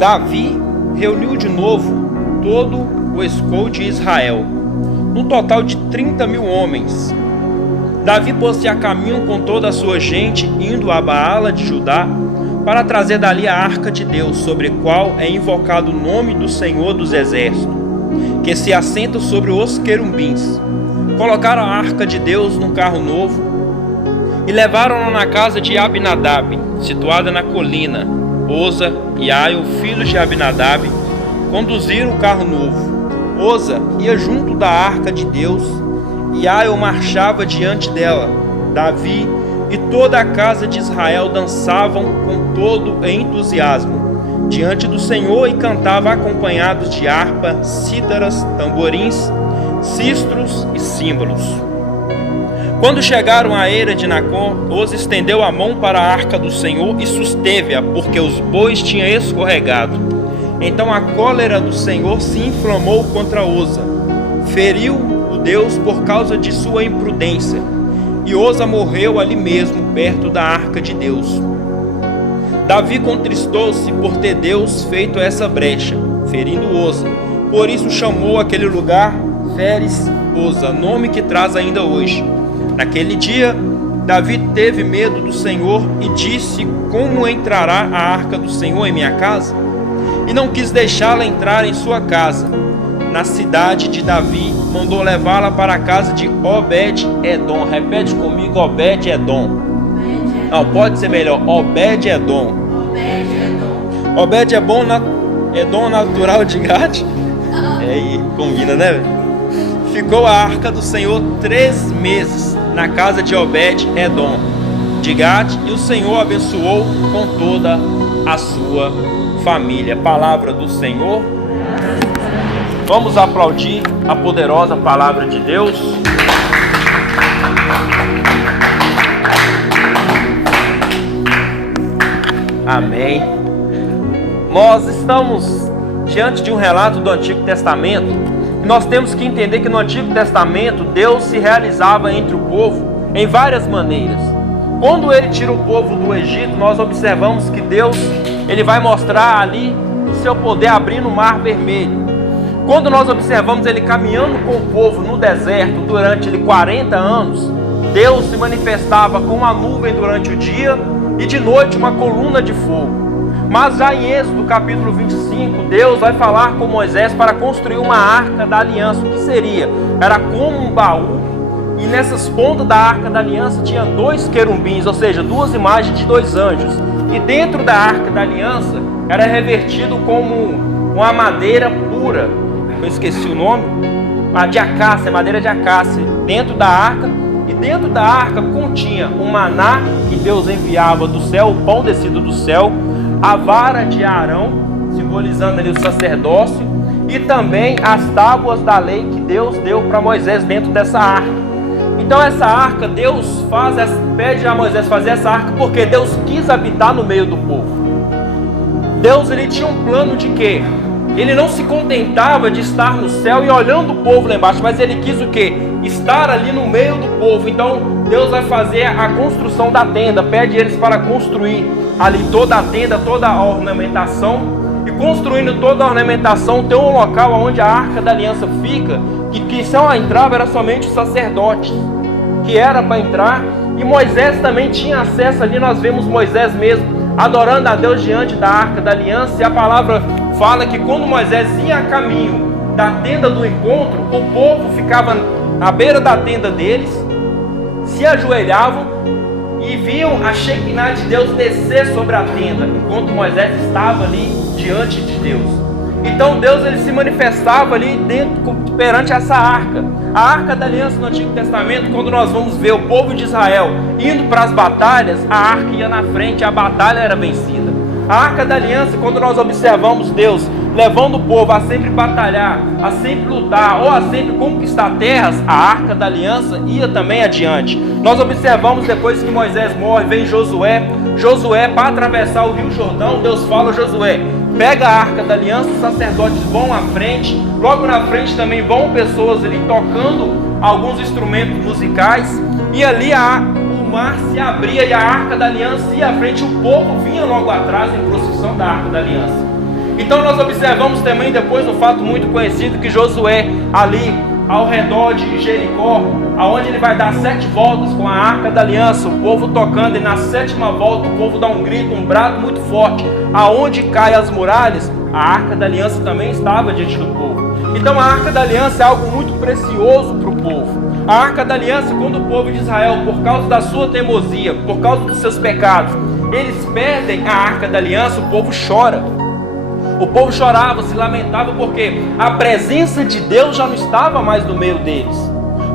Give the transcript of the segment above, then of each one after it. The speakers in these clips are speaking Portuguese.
Davi reuniu de novo todo o escolto de Israel, num total de 30.000 homens. Davi pôs-se a caminho com toda a sua gente, indo a Baala de Judá, para trazer dali a arca de Deus, sobre a qual é invocado o nome do Senhor dos Exércitos, que se assenta sobre os querubins. Colocaram a arca de Deus num carro novo e levaram-na na casa de Abinadab, situada na colina. Oza e Aio, filhos de Abinadab, conduziram o carro novo. Oza ia junto da arca de Deus e Aio marchava diante dela. Davi e toda a casa de Israel dançavam com todo entusiasmo diante do Senhor e cantavam acompanhados de harpa, cítaras, tamborins, cistros e símbolos. Quando chegaram à eira de Nacon, Oza estendeu a mão para a arca do Senhor e susteve-a, porque os bois tinham escorregado. Então a cólera do Senhor se inflamou contra Oza. Feriu o Deus por causa de sua imprudência, e Oza morreu ali mesmo, perto da arca de Deus. Davi contristou-se por ter Deus feito essa brecha, ferindo Oza. Por isso chamou aquele lugar Feres Oza, nome que traz ainda hoje. Naquele dia, Davi teve medo do Senhor e disse: como entrará a arca do Senhor em minha casa? E não quis deixá-la entrar em sua casa. Na cidade de Davi, mandou levá-la para a casa de Obed-Edom. Repete comigo: Obed-Edom. Não, pode ser melhor: Obed-Edom. Obed-Edom, Edom natural de Gade. Aí combina, né, velho? Ficou a arca do Senhor 3 meses na casa de Obed-Edom de Gade, e o Senhor abençoou com toda a sua família. Palavra do Senhor. Vamos aplaudir a poderosa palavra de Deus. Amém. Nós estamos diante de um relato do Antigo Testamento. Nós temos que entender que no Antigo Testamento Deus se realizava entre o povo em várias maneiras. Quando ele tira o povo do Egito, nós observamos que Deus ele vai mostrar ali o seu poder abrindo o Mar Vermelho. Quando nós observamos ele caminhando com o povo no deserto durante 40 anos, Deus se manifestava com uma nuvem durante o dia e de noite uma coluna de fogo. Mas já em Êxodo capítulo 25, Deus vai falar com Moisés para construir uma arca da aliança. O que seria? Era como um baú, e nessas pontas da arca da aliança tinha 2 querubins, ou seja, 2 imagens de 2 anjos. E dentro da arca da aliança era revertido como uma madeira pura, eu esqueci o nome, de acácia, madeira de acácia, dentro da arca. E dentro da arca continha o maná que Deus enviava do céu, o pão descido do céu, a vara de Arão, simbolizando ali o sacerdócio, e também as tábuas da lei que Deus deu para Moisés dentro dessa arca. Então essa arca, Deus pede a Moisés fazer essa arca porque Deus quis habitar no meio do povo. Deus ele tinha um plano de quê? Ele não se contentava de estar no céu e olhando o povo lá embaixo, mas ele quis o quê? Estar ali no meio do povo. Então Deus vai fazer a construção da tenda, pede eles para construir ali toda a tenda, toda a ornamentação. E construindo toda a ornamentação, tem um local onde a arca da aliança fica, que só entrava era somente os sacerdotes, que era para entrar. E Moisés também tinha acesso ali. Nós vemos Moisés mesmo adorando a Deus diante da arca da aliança. E a palavra fala que quando Moisés ia a caminho da tenda do encontro, o povo ficava à beira da tenda deles, se ajoelhavam e viam a Shekinah de Deus descer sobre a tenda, enquanto Moisés estava ali diante de Deus. Então Deus ele se manifestava ali dentro, perante essa arca. A arca da aliança no Antigo Testamento, quando nós vamos ver o povo de Israel indo para as batalhas, a arca ia na frente, a batalha era vencida. A arca da aliança, quando nós observamos Deus levando o povo a sempre batalhar, a sempre lutar, ou a sempre conquistar terras, a arca da aliança ia também adiante. Nós observamos depois que Moisés morre, vem Josué para atravessar o rio Jordão. Deus fala a Josué: pega a arca da aliança, os sacerdotes vão à frente, logo na frente também vão pessoas ali tocando alguns instrumentos musicais, e ali o mar se abria e a arca da aliança ia à frente, o povo vinha logo atrás em procissão da arca da aliança. Então nós observamos também depois um fato muito conhecido, que Josué ali ao redor de Jericó, aonde ele vai dar 7 voltas com a Arca da Aliança, o povo tocando, e na 7ª volta o povo dá um grito, um brado muito forte, aonde caem as muralhas, a Arca da Aliança também estava diante do povo. Então a Arca da Aliança é algo muito precioso para o povo. A Arca da Aliança, quando o povo de Israel, por causa da sua teimosia, por causa dos seus pecados, eles perdem a Arca da Aliança, o povo chora. O povo chorava, se lamentava, porque a presença de Deus já não estava mais no meio deles.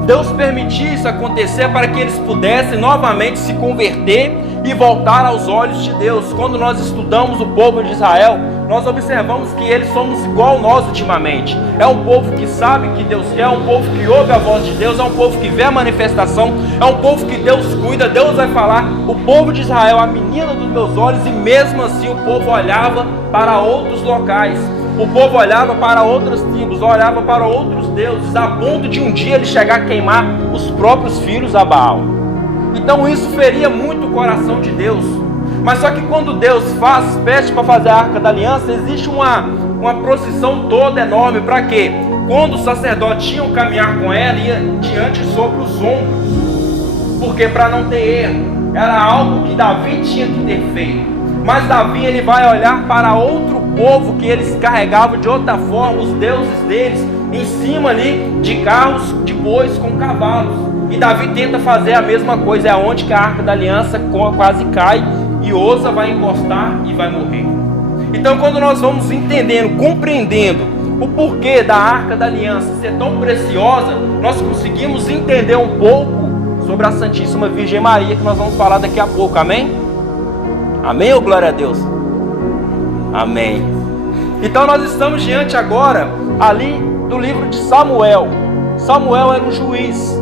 Deus permitiu isso acontecer para que eles pudessem novamente se converter e voltar aos olhos de Deus. Quando nós estudamos o povo de Israel, nós observamos que eles somos igual nós ultimamente. É um povo que sabe que Deus quer, é um povo que ouve a voz de Deus, é um povo que vê a manifestação, é um povo que Deus cuida, Deus vai falar. O povo de Israel, a menina dos meus olhos, e mesmo assim o povo olhava para outros locais. O povo olhava para outras tribos, olhava para outros deuses, a ponto de um dia ele chegar a queimar os próprios filhos a Baal. Então isso feria muito o coração de Deus. Mas só que quando Deus pede para fazer a Arca da Aliança, existe uma procissão toda enorme. Para quê? Quando os sacerdotes tinham que caminhar com ela, ia diante sobre os ombros. Porque para não ter erro, era algo que Davi tinha que ter feito. Mas Davi, ele vai olhar para outro povo que eles carregavam de outra forma, os deuses deles, em cima ali de carros, de bois com cavalos. E Davi tenta fazer a mesma coisa, é onde que a Arca da Aliança quase cai, e Osa vai encostar e vai morrer. Então quando nós vamos entendendo, compreendendo o porquê da Arca da Aliança ser tão preciosa, nós conseguimos entender um pouco sobre a Santíssima Virgem Maria, que nós vamos falar daqui a pouco, amém? Amém ou glória a Deus? Amém. Então nós estamos diante agora ali do livro de Samuel. Samuel era um juiz,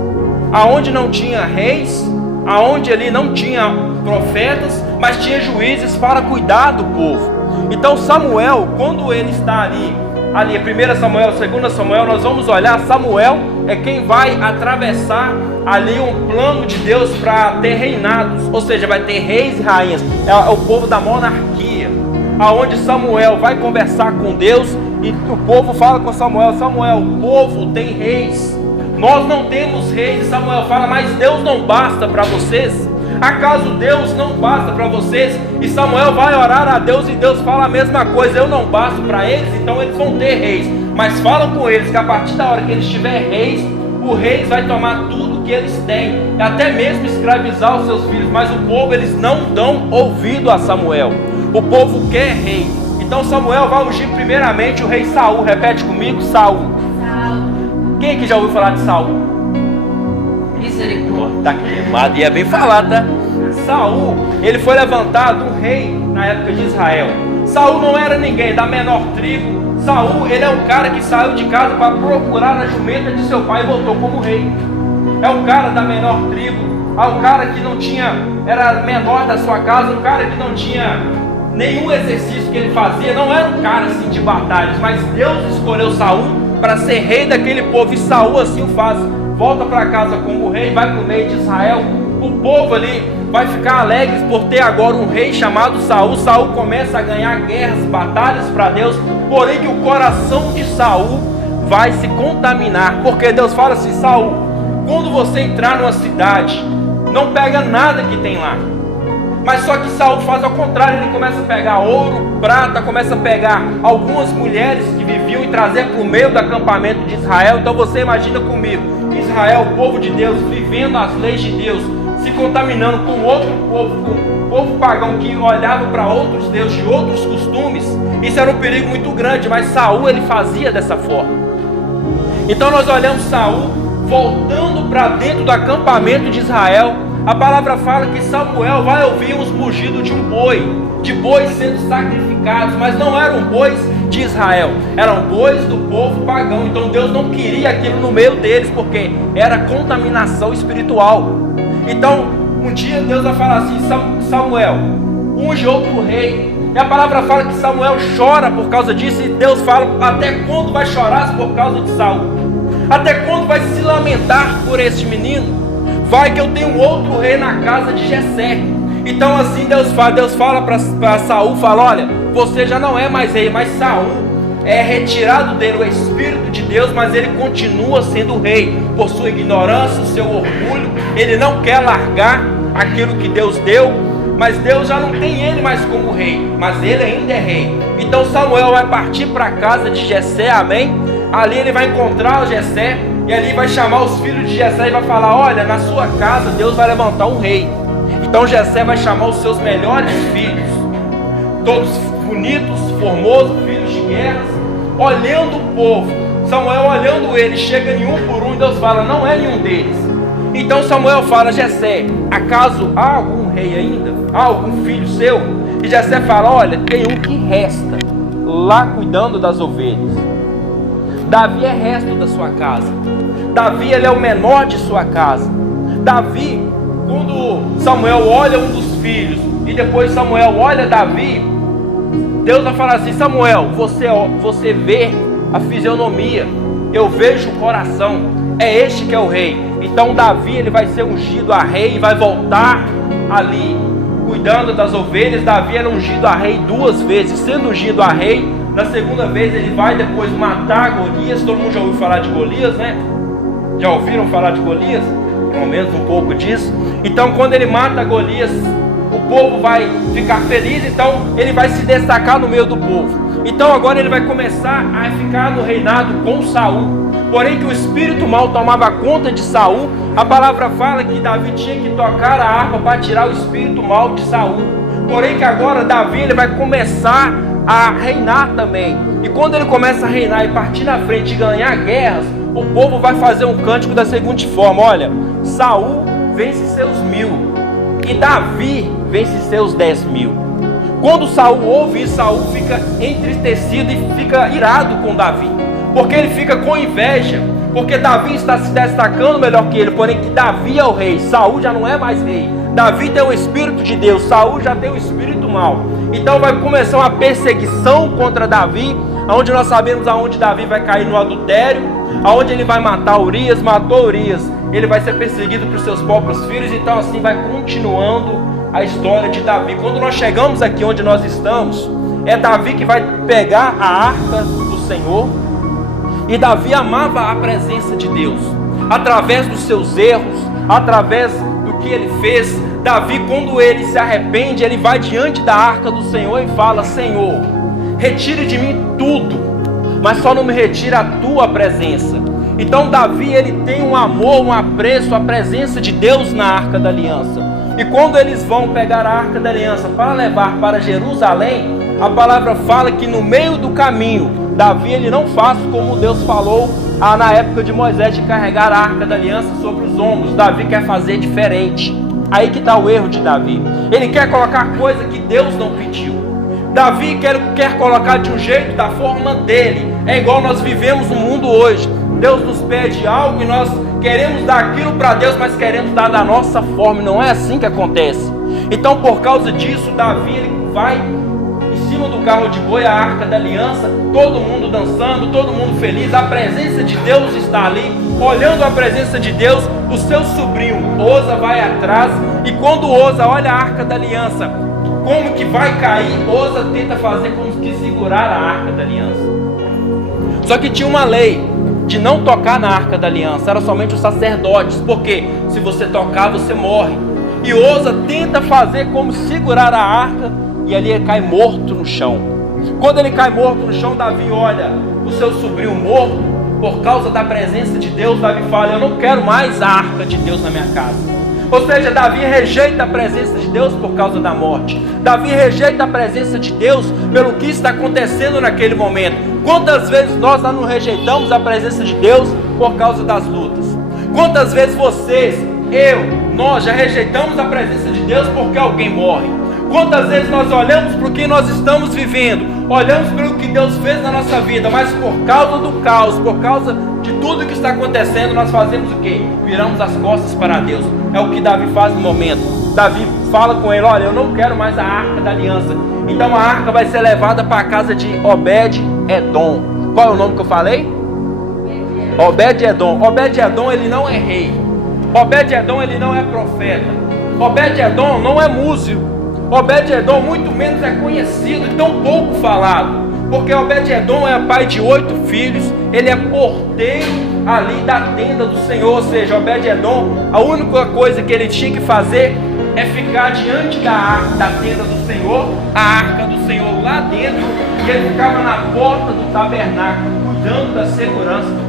aonde não tinha reis, aonde ali não tinha profetas, mas tinha juízes para cuidar do povo. Então Samuel, quando ele está ali 1 Samuel, 2 Samuel, nós vamos olhar, Samuel é quem vai atravessar ali um plano de Deus para ter reinados, ou seja, vai ter reis e rainhas, é o povo da monarquia, aonde Samuel vai conversar com Deus e o povo fala com Samuel, Samuel, o povo tem reis, nós não temos reis. E Samuel fala, mas Deus não basta para vocês? Acaso Deus não basta para vocês? E Samuel vai orar a Deus e Deus fala a mesma coisa, eu não basto para eles, então eles vão ter reis. Mas falam com eles que a partir da hora que eles tiverem reis, o rei vai tomar tudo que eles têm, até mesmo escravizar os seus filhos. Mas o povo, eles não dão ouvido a Samuel. O povo quer rei. Então Samuel vai ungir primeiramente o rei Saul. Repete comigo, Saul. Quem que já ouviu falar de Saul? Misericórdia. Tá queimado e é bem falado, tá? Saul, ele foi levantado um rei na época de Israel. Saul não era ninguém da menor tribo. Saul, ele é um cara que saiu de casa para procurar a jumenta de seu pai e voltou como rei. É um cara da menor tribo, é um cara que não tinha, era menor da sua casa, um cara que não tinha nenhum exercício que ele fazia, não era um cara assim de batalhas, mas Deus escolheu Saul para ser rei daquele povo, e Saul assim o faz, volta para casa como rei, vai para o meio de Israel, o povo ali vai ficar alegre por ter agora um rei chamado Saul. Saul começa a ganhar guerras, batalhas para Deus, porém que o coração de Saul vai se contaminar, porque Deus fala assim, Saul, quando você entrar numa cidade, não pega nada que tem lá. Mas só que Saul faz ao contrário, ele começa a pegar ouro, prata, começa a pegar algumas mulheres que viviam e trazer para o meio do acampamento de Israel. Então você imagina comigo, Israel, o povo de Deus, vivendo as leis de Deus, se contaminando com outro povo, com o povo pagão que olhava para outros deuses, de outros costumes. Isso era um perigo muito grande, mas Saul, ele fazia dessa forma. Então nós olhamos Saul voltando para dentro do acampamento de Israel. A palavra fala que Samuel vai ouvir os mugidos de um boi, de bois sendo sacrificados, mas não eram bois de Israel, eram bois do povo pagão. Então Deus não queria aquilo no meio deles, porque era contaminação espiritual. Então um dia Deus vai falar assim, Samuel, unge outro rei. E a palavra fala que Samuel chora por causa disso, e Deus fala, até quando vai chorar por causa de Saul? Até quando vai se lamentar por este menino? Vai que eu tenho outro rei na casa de Jessé. Então assim Deus fala para Saul, fala: olha, você já não é mais rei, mas Saul é retirado dele o Espírito de Deus, mas ele continua sendo rei, por sua ignorância, o seu orgulho. Ele não quer largar aquilo que Deus deu, mas Deus já não tem ele mais como rei, mas ele ainda é rei. Então Samuel vai partir para a casa de Jessé, amém? Ali ele vai encontrar o Jessé, e ali vai chamar os filhos de Jessé e vai falar: olha, na sua casa Deus vai levantar um rei. Então Jessé vai chamar os seus melhores filhos, todos bonitos, formosos, filhos de guerras, olhando o povo. Samuel olhando ele, chega em um por um, e Deus fala: não é nenhum deles. Então Samuel fala: Jessé, acaso há algum rei ainda? Há algum filho seu? E Jessé fala: olha, tem um que resta lá cuidando das ovelhas. Davi é resto da sua casa. Davi, ele é o menor de sua casa. Davi, quando Samuel olha um dos filhos e depois Samuel olha Davi, Deus vai falar assim: Samuel, você vê a fisionomia, eu vejo o coração, é este que é o rei. Então Davi, ele vai ser ungido a rei e vai voltar ali cuidando das ovelhas. Davi era ungido a rei 2 vezes. Sendo ungido a rei, na segunda vez ele vai depois matar Golias. Todo mundo já ouviu falar de Golias, né? Já ouviram falar de Golias? Pelo menos um pouco disso. Então quando ele mata Golias, o povo vai ficar feliz, então ele vai se destacar no meio do povo. Então agora ele vai começar a ficar no reinado com Saul. Porém que o espírito mal tomava conta de Saul, a palavra fala que Davi tinha que tocar a harpa para tirar o espírito mal de Saul. Porém que agora Davi, ele vai começar a reinar também. E quando ele começa a reinar e partir na frente e ganhar guerras, o povo vai fazer um cântico da seguinte forma: olha, Saul vence seus 1000 e Davi vence seus 10.000. Quando Saul ouve isso, Saul fica entristecido e fica irado com Davi, porque ele fica com inveja, porque Davi está se destacando melhor que ele. Porém que Davi é o rei, Saul já não é mais rei. Davi tem o Espírito de Deus, Saul já tem o espírito mal. Então vai começar uma perseguição contra Davi, onde nós sabemos aonde Davi vai cair no adultério, aonde ele vai matar Urias, matou Urias, ele vai ser perseguido por seus próprios filhos. Então assim vai continuando a história de Davi. Quando nós chegamos aqui onde nós estamos, é Davi que vai pegar a arca do Senhor. E Davi amava a presença de Deus, através dos seus erros, através do que ele fez. Davi, quando ele se arrepende, ele vai diante da arca do Senhor e fala: Senhor, retire de mim tudo, mas só não me retire a tua presença. Então Davi, ele tem um amor, um apreço à presença de Deus na arca da aliança. E quando eles vão pegar a arca da aliança para levar para Jerusalém, a palavra fala que no meio do caminho, Davi, ele não faz como Deus falou na época de Moisés, de carregar a arca da aliança sobre os ombros. Davi quer fazer diferente. Aí que está o erro de Davi. Ele quer colocar coisa que Deus não pediu. Davi quer colocar de um jeito, da forma dele. É igual nós vivemos no mundo hoje. Deus nos pede algo e nós queremos dar aquilo para Deus, mas queremos dar da nossa forma. Não é assim que acontece. Então por causa disso, Davi, ele vai em cima do carro de boi, a arca da aliança, todo mundo dançando, todo mundo feliz. A presença de Deus está ali. Olhando a presença de Deus, o seu sobrinho Oza vai atrás, e quando Oza olha a arca da aliança, como que vai cair, Oza tenta fazer como que segurar a arca da aliança. Só que tinha uma lei de não tocar na arca da aliança, era somente os sacerdotes, porque se você tocar, você morre. E Oza tenta fazer como segurar a arca, e ali ele cai morto no chão. Quando ele cai morto no chão, Davi olha o seu sobrinho morto. Por causa da presença de Deus, Davi fala: eu não quero mais a arca de Deus na minha casa. Ou seja, Davi rejeita a presença de Deus por causa da morte. Davi rejeita a presença de Deus pelo que está acontecendo naquele momento. Quantas vezes nós não rejeitamos a presença de Deus por causa das lutas? Quantas vezes vocês, nós já rejeitamos a presença de Deus porque alguém morre? Quantas vezes nós olhamos para o que nós estamos vivendo, olhamos para o que Deus fez na nossa vida, mas por causa do caos, por causa de tudo que está acontecendo, nós fazemos o quê? Viramos as costas para Deus. É o que Davi faz no momento. Davi fala com ele: olha, eu não quero mais a arca da aliança. Então a arca vai ser levada para a casa de Obed-Edom. Qual é o nome que eu falei? Obed-Edom. Obed-Edom, ele não é rei. Obed-Edom, ele não é profeta. Obed-Edom não é músico. Obed-Edom muito menos é conhecido e tão pouco falado. Porque Obed-Edom é pai de 8 filhos. Ele é porteiro ali da tenda do Senhor. Ou seja, Obed-Edom, a única coisa que ele tinha que fazer é ficar diante da tenda do Senhor, a arca do Senhor lá dentro, e ele ficava na porta do tabernáculo, cuidando da segurança.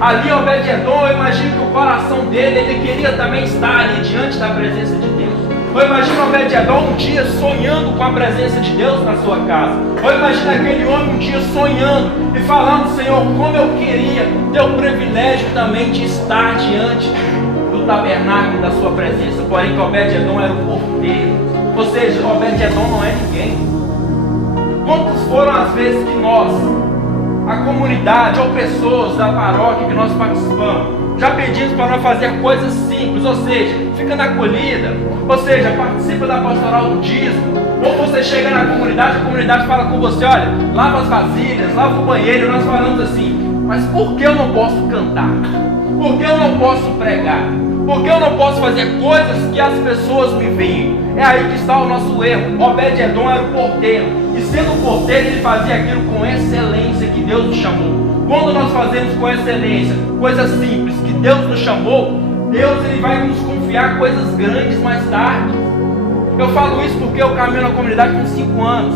Ali Obed-Edom, eu imagino que o coração dele, ele queria também estar ali diante da presença de Deus. Eu imagino Obed-Edom um dia sonhando com a presença de Deus na sua casa. Eu imagino aquele homem um dia sonhando e falando: Senhor, como eu queria ter o privilégio também de estar diante do tabernáculo da sua presença. Porém que Obed-Edom era o porteiro. Ou seja, Obed-Edom não é ninguém. Quantas foram as vezes que nós, a comunidade ou pessoas da paróquia que nós participamos, já pedimos para nós fazer coisas simples, ou seja, fica na acolhida, ou seja, participa da pastoral do dízimo, ou você chega na comunidade, a comunidade fala com você: olha, lava as vasilhas, lava o banheiro, e nós falamos assim: mas por que eu não posso cantar? Por que eu não posso pregar? Por que eu não posso fazer coisas que as pessoas me veem? É aí que está o nosso erro. Obed-Edom era o porteiro, e sendo porteiro ele fazia aquilo com excelência que Deus nos chamou. Quando nós fazemos com excelência coisas simples que Deus nos chamou, Deus ele vai nos confiar coisas grandes mais tarde. Eu falo isso porque eu caminho na comunidade com 5 anos.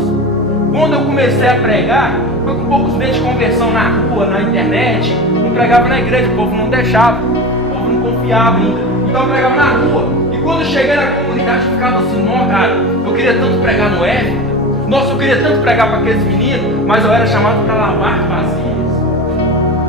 Quando eu comecei a pregar, foi com poucos meses de conversão na rua, na internet. Não pregava na igreja, o povo não deixava, o povo não confiava ainda. Então eu pregava na rua. E quando eu cheguei na comunidade, eu ficava assim: não, cara, eu queria tanto pregar no F. Nossa, eu queria tanto pregar para aqueles meninos, mas eu era chamado para lavar vasilhas.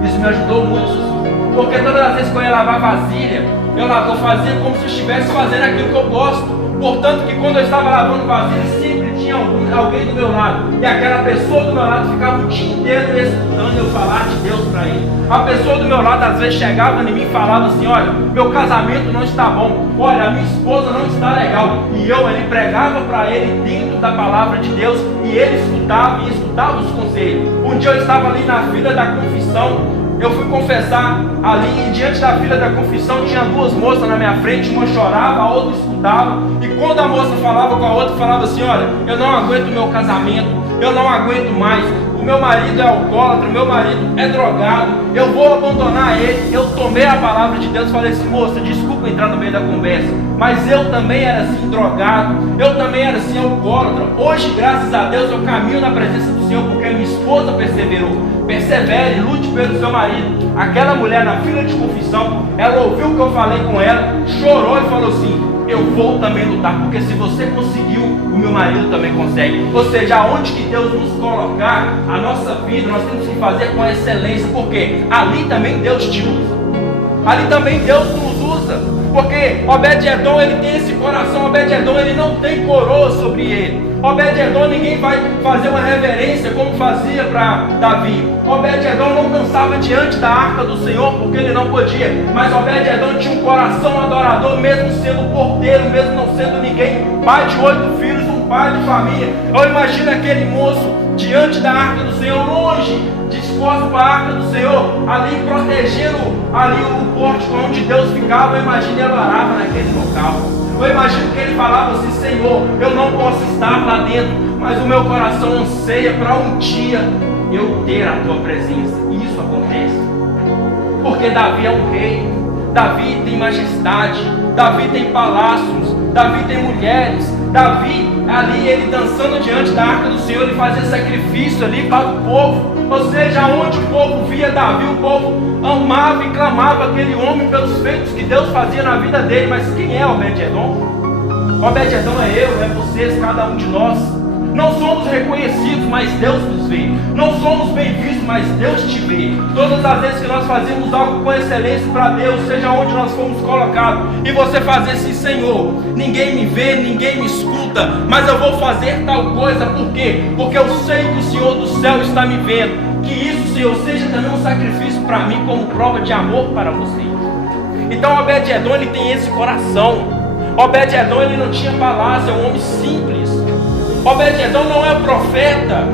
Isso me ajudou muito, porque todas as vezes que eu ia lavar vasilha, eu fazia como se eu estivesse fazendo aquilo que eu gosto. Portanto, que quando eu estava lavando vasilha, sempre tinha alguém do meu lado, e aquela pessoa do meu lado ficava o dia inteiro escutando eu falar de Deus para ele. A pessoa do meu lado às vezes chegava em mim e falava assim: olha, meu casamento não está bom, olha, a minha esposa não está legal, e ele pregava para ele dentro da palavra de Deus, e ele escutava e escutava os conselhos. Um dia eu estava ali na fila da confissão. Eu fui confessar ali, e diante da fila da confissão tinha 2 moças na minha frente. Uma chorava, a outra escutava. E quando a moça falava com a outra, falava assim: olha, eu não aguento o meu casamento, eu não aguento mais, o meu marido é alcoólatra, o meu marido é drogado, eu vou abandonar ele. Eu tomei a palavra de Deus e falei assim: moça, desculpa entrar no meio da conversa, mas eu também era assim drogado, eu também era assim alcoólatra. Hoje, graças a Deus, eu caminho na presença do Senhor porque minha esposa perseverou. Persevere, lute pelo seu marido. Aquela mulher na fila de confissão, ela ouviu o que eu falei com ela, chorou e falou assim: eu vou também lutar, porque se você conseguiu, o meu marido também consegue. Ou seja, aonde que Deus nos colocar a nossa vida, nós temos que fazer com excelência, porque ali também Deus te usa, ali também Deus nos usa. Porque Obed-Edom ele tem esse coração. Obed-Edom ele não tem coroa sobre ele. Obed-Edom ninguém vai fazer uma reverência como fazia para Davi. Obed-Edom não dançava diante da arca do Senhor porque ele não podia. Mas Obed-Edom tinha um coração adorador, mesmo sendo porteiro, mesmo não sendo ninguém, pai de 8 filhos, um pai de família. Eu imagino aquele moço diante da arca do Senhor, longe, disposto para a arca do Senhor, ali protegendo ali o pórtico onde Deus ficava. Eu imagino ele orava naquele local. Eu imagino que ele falava assim: Senhor, eu não posso estar lá dentro, mas o meu coração anseia para um dia eu ter a tua presença. E isso acontece porque Davi é um rei, Davi tem majestade, Davi tem palácios, Davi tem mulheres. Davi ali, ele dançando diante da arca do Senhor, ele fazia sacrifício ali para o povo. Ou seja, onde o povo via Davi, o povo amava e clamava aquele homem pelos feitos que Deus fazia na vida dele. Mas quem é Obed-Edom? Obed-Edom é eu, é vocês, cada um de nós. Não somos reconhecidos, mas Deus nos vê. Não somos bem vistos, mas Deus te vê. Todas as vezes que nós fazemos algo com excelência para Deus, seja onde nós fomos colocados, e você fazer assim: Senhor, ninguém me vê, ninguém me escuta, mas eu vou fazer tal coisa. Por quê? Porque eu sei que o Senhor do céu está me vendo. Que isso, Senhor, seja também um sacrifício para mim, como prova de amor para você. Então Obed-Edom ele tem esse coração. Obed-Edom ele não tinha palácio, é um homem simples. Obed-Edom não é profeta.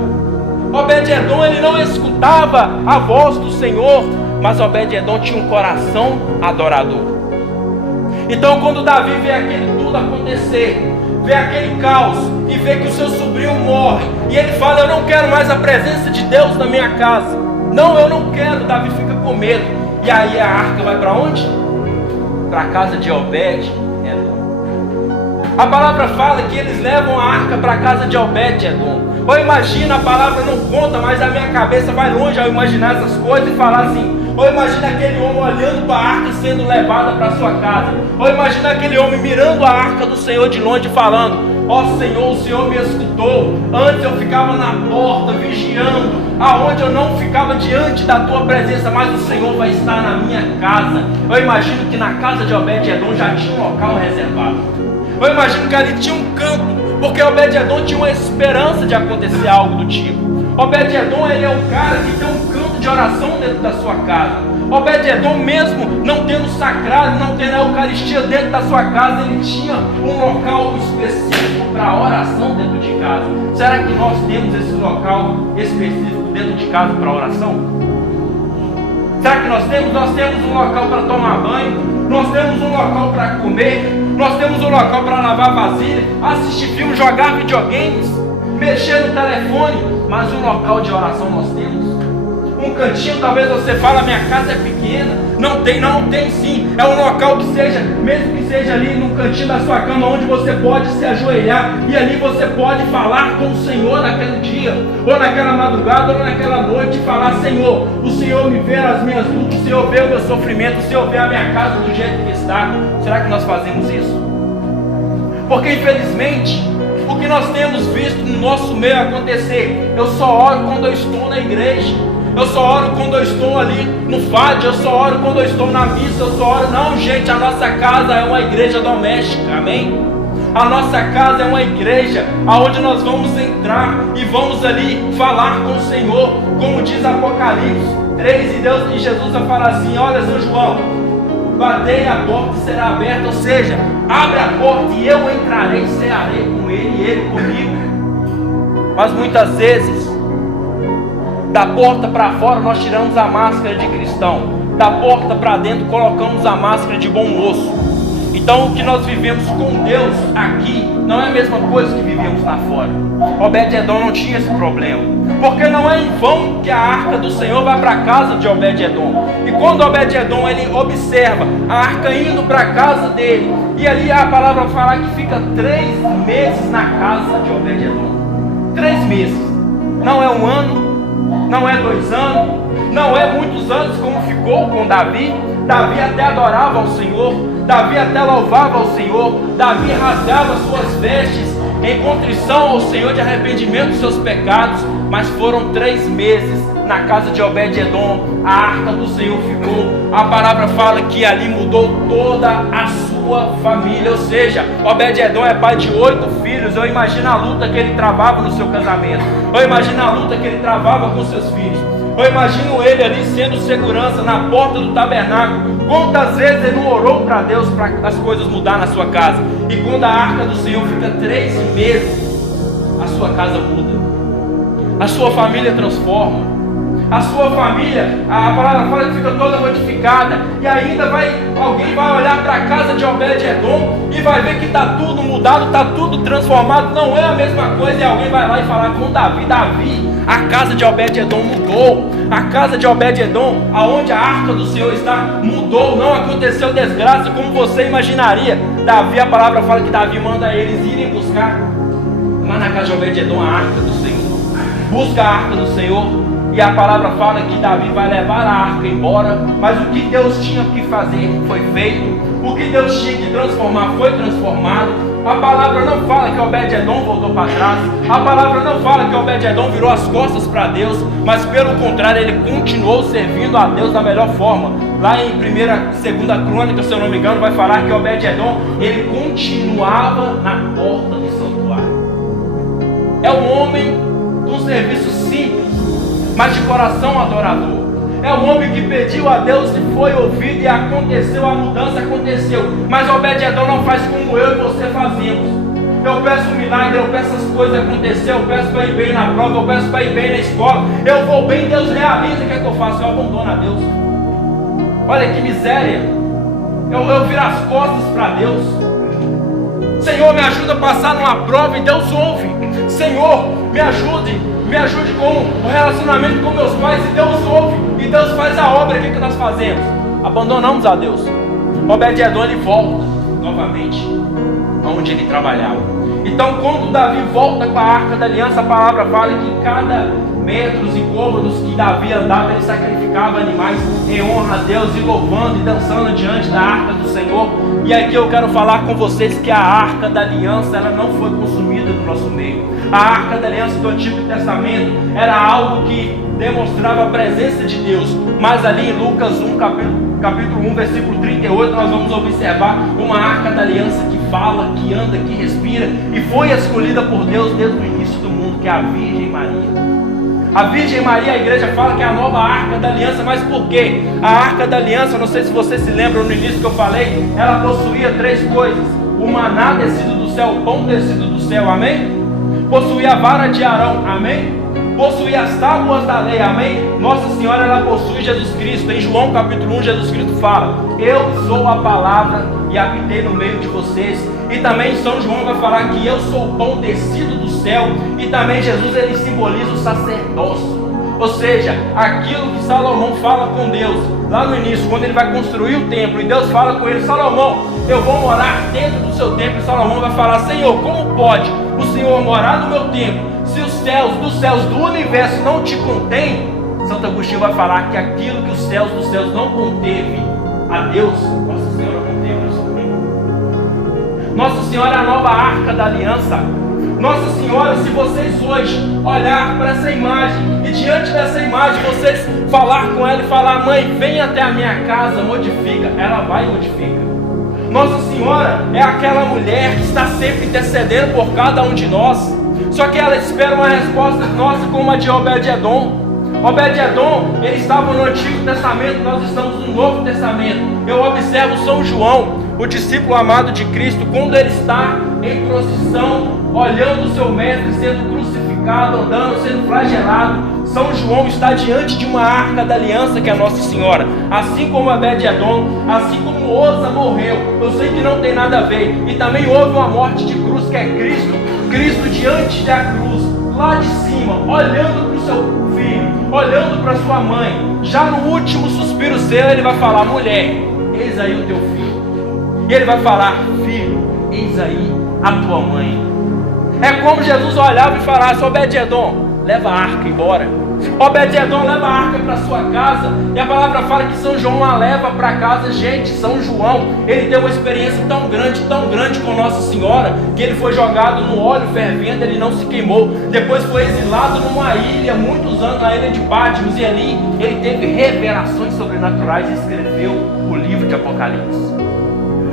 Obed-Edom ele não escutava a voz do Senhor, mas Obed-Edom tinha um coração adorador. Então quando Davi vê aquele tudo acontecer, vê aquele caos e vê que o seu sobrinho morre, e ele fala: eu não quero mais a presença de Deus na minha casa. Não, eu não quero. Davi fica com medo. E aí a arca vai para onde? Para a casa de Obed-Edom. A palavra fala que eles levam a arca para a casa de Obed-Edom. Ou imagina, a palavra não conta, mas a minha cabeça vai longe ao imaginar essas coisas e falar assim. Ou imagina aquele homem olhando para a arca sendo levada para sua casa. Ou imagina aquele homem mirando a arca do Senhor de longe falando: ó Senhor, o Senhor me escutou. Antes eu ficava na porta vigiando, aonde eu não ficava diante da tua presença, mas o Senhor vai estar na minha casa. Eu imagino que na casa de Obed-Edom já tinha um local reservado. Eu imagino que ali tinha um canto, porque Obed-Edom tinha uma esperança de acontecer algo do tipo. Obed-Edom, ele é um cara que tem um canto de oração dentro da sua casa. Obed-Edom, mesmo não tendo sacrário, não tendo a Eucaristia dentro da sua casa, ele tinha um local específico para oração dentro de casa. Será que nós temos esse local específico dentro de casa para oração? Será que nós temos? Nós temos um local para tomar banho, nós temos um local para comer, nós temos um local para lavar vasilha, assistir filme, jogar videogames, mexer no telefone, mas um local de oração nós temos? Um cantinho, talvez você fale: a minha casa é pequena. Não tem sim. É um local que seja, mesmo que seja ali no cantinho da sua cama, onde você pode se ajoelhar e ali você pode falar com o Senhor naquele dia, ou naquela madrugada, ou naquela noite, e falar: Senhor, o Senhor me vê as minhas lutas, o Senhor vê o meu sofrimento, o Senhor vê a minha casa do jeito que está. Será que nós fazemos isso? Porque infelizmente o que nós temos visto no nosso meio acontecer: eu só oro quando eu estou na igreja, eu só oro quando eu estou ali no FAD, eu só oro quando eu estou na missa, eu só oro. Não, gente, a nossa casa é uma igreja doméstica, amém? A nossa casa é uma igreja aonde nós vamos entrar e vamos ali falar com o Senhor, como diz Apocalipse 3, e Jesus vai falar assim: olha, São João, batei, a porta será aberta, ou seja, abre a porta e eu entrarei, cearei com ele e ele comigo. Mas muitas vezes, da porta para fora nós tiramos a máscara de cristão, da porta para dentro colocamos a máscara de bom moço. Então o que nós vivemos com Deus aqui não é a mesma coisa que vivemos lá fora. Obed-Edom não tinha esse problema, porque não é em vão que a arca do Senhor vai para a casa de Obed-Edom. E quando Obed-Edom ele observa a arca indo para a casa dele, e ali a palavra fala que fica 3 meses na casa de Obed-Edom. 3 meses, não é um ano, não é 2 anos, não é muitos anos como ficou com Davi. Davi até adorava ao Senhor, Davi até louvava ao Senhor, Davi rasgava suas vestes em contrição ao Senhor, de arrependimento dos seus pecados. Mas foram 3 meses na casa de Obed-Edom, a arca do Senhor ficou. A palavra fala que ali mudou toda a sua família, ou seja, Obed-Edom é pai de 8 filhos. Eu imagino a luta que ele travava no seu casamento, eu imagino a luta que ele travava com seus filhos, eu imagino ele ali sendo segurança na porta do tabernáculo. Quantas vezes ele não orou para Deus para as coisas mudar na sua casa? E quando a arca do Senhor fica 3 meses, a sua casa muda, a sua família transforma. A sua família, a palavra fala que fica toda modificada. E ainda alguém vai olhar para a casa de Obed-Edom e vai ver que está tudo mudado, está tudo transformado. Não é a mesma coisa. E alguém vai lá e falar com Davi: a casa de Obed-Edom mudou. A casa de Obed-Edom, aonde a arca do Senhor está, mudou. Não aconteceu desgraça como você imaginaria. Davi, a palavra fala que Davi manda eles irem buscar lá na casa de Obed-Edom a arca do Senhor. Busca a arca do Senhor. E a palavra fala que Davi vai levar a arca embora. Mas o que Deus tinha que fazer foi feito. O que Deus tinha que transformar foi transformado. A palavra não fala que Obed-Edom voltou para trás. A palavra não fala que Obed-Edom virou as costas para Deus. Mas pelo contrário, ele continuou servindo a Deus da melhor forma. Lá em 2ª Crônica, se eu não me engano, vai falar que Obed-Edom, ele continuava na porta do santuário. É um homem de um serviço simples, mas de coração adorador. É um homem que pediu a Deus e foi ouvido, e aconteceu, a mudança aconteceu. Mas Obed-Edom não faz como eu e você fazemos. Eu peço um milagre, eu peço as coisas acontecer, eu peço para ir bem na prova, eu peço para ir bem na escola, eu vou bem, Deus realiza. O que é que eu faço? Eu abandono a Deus. Olha que miséria. eu viro as costas para Deus. Senhor, me ajuda a passar numa prova e Deus ouve. Senhor, me ajude com o relacionamento com meus pais e Deus ouve. E Deus faz a obra. O que nós fazemos? Abandonamos a Deus. Obed-edom, ele volta novamente aonde ele trabalhava. Então, quando Davi volta com a arca da aliança, a palavra fala que em cada metros e côvados que Davi andava, ele sacrificava animais em honra a Deus e louvando e dançando diante da arca do Senhor. E aqui eu quero falar com vocês que a arca da aliança, ela não foi consumida no nosso meio. A arca da aliança do Antigo Testamento era algo que demonstrava a presença de Deus. Mas ali em Lucas 1, capítulo 1, versículo 38, nós vamos observar uma arca da aliança que fala, que anda, que respira, e foi escolhida por Deus desde o início do mundo, que é a Virgem Maria. A Virgem Maria, a igreja fala que é a nova arca da aliança. Mas por quê? A arca da aliança, não sei se vocês se lembram no início que eu falei, ela possuía 3 coisas: o maná descido do céu, o pão descido do céu, amém? Possuía a vara de Arão, amém? Possuía as tábuas da lei, amém? Nossa Senhora, ela possui Jesus Cristo. Em João capítulo 1, Jesus Cristo fala: eu sou a palavra e habitei no meio de vocês. E também São João vai falar que eu sou o pão descido do céu. E também Jesus, ele simboliza o sacerdócio, ou seja, aquilo que Salomão fala com Deus lá no início, quando ele vai construir o templo, e Deus fala com ele: Salomão, eu vou morar dentro do seu templo. E Salomão vai falar: Senhor, como pode o Senhor morar no meu templo, se os céus dos céus do universo não te contêm? Santo Agostinho vai falar que aquilo que os céus dos céus não conteve, a Deus, Nossa Senhora, conteve no seu templo. Nossa Senhora é a nova arca da aliança. Nossa Senhora, se vocês hoje olhar para essa imagem e diante dessa imagem vocês falar com ela e falar: mãe, vem até a minha casa, modifica, ela vai e modifica. Nossa Senhora é aquela mulher que está sempre intercedendo por cada um de nós. Só que ela espera uma resposta nossa como a de Obed-edom. Obed-edom, ele estava no Antigo Testamento, nós estamos no Novo Testamento. Eu observo São João, o discípulo amado de Cristo, quando ele está em procissão, olhando o seu mestre sendo crucificado, andando, sendo flagelado. São João está diante de uma arca da aliança, que é a Nossa Senhora. Assim como Obed-edom, assim como Oza morreu, eu sei que não tem nada a ver. E também houve uma morte de cruz, que é Cristo diante da cruz, lá de cima, olhando para o seu filho, olhando para sua mãe. Já no último suspiro seu, ele vai falar: mulher, eis aí o teu filho. E ele vai falar: filho, eis aí a tua mãe. É como Jesus olhava e falasse: Obed-edom, leva a arca embora. Obed-edom, leva a arca para sua casa. E a palavra fala que São João a leva para casa. Gente, São João, ele teve uma experiência tão grande com Nossa Senhora, que ele foi jogado no óleo fervendo, ele não se queimou. Depois foi exilado numa ilha, muitos anos, na ilha de Patmos, e ali ele teve revelações sobrenaturais e escreveu o livro de Apocalipse.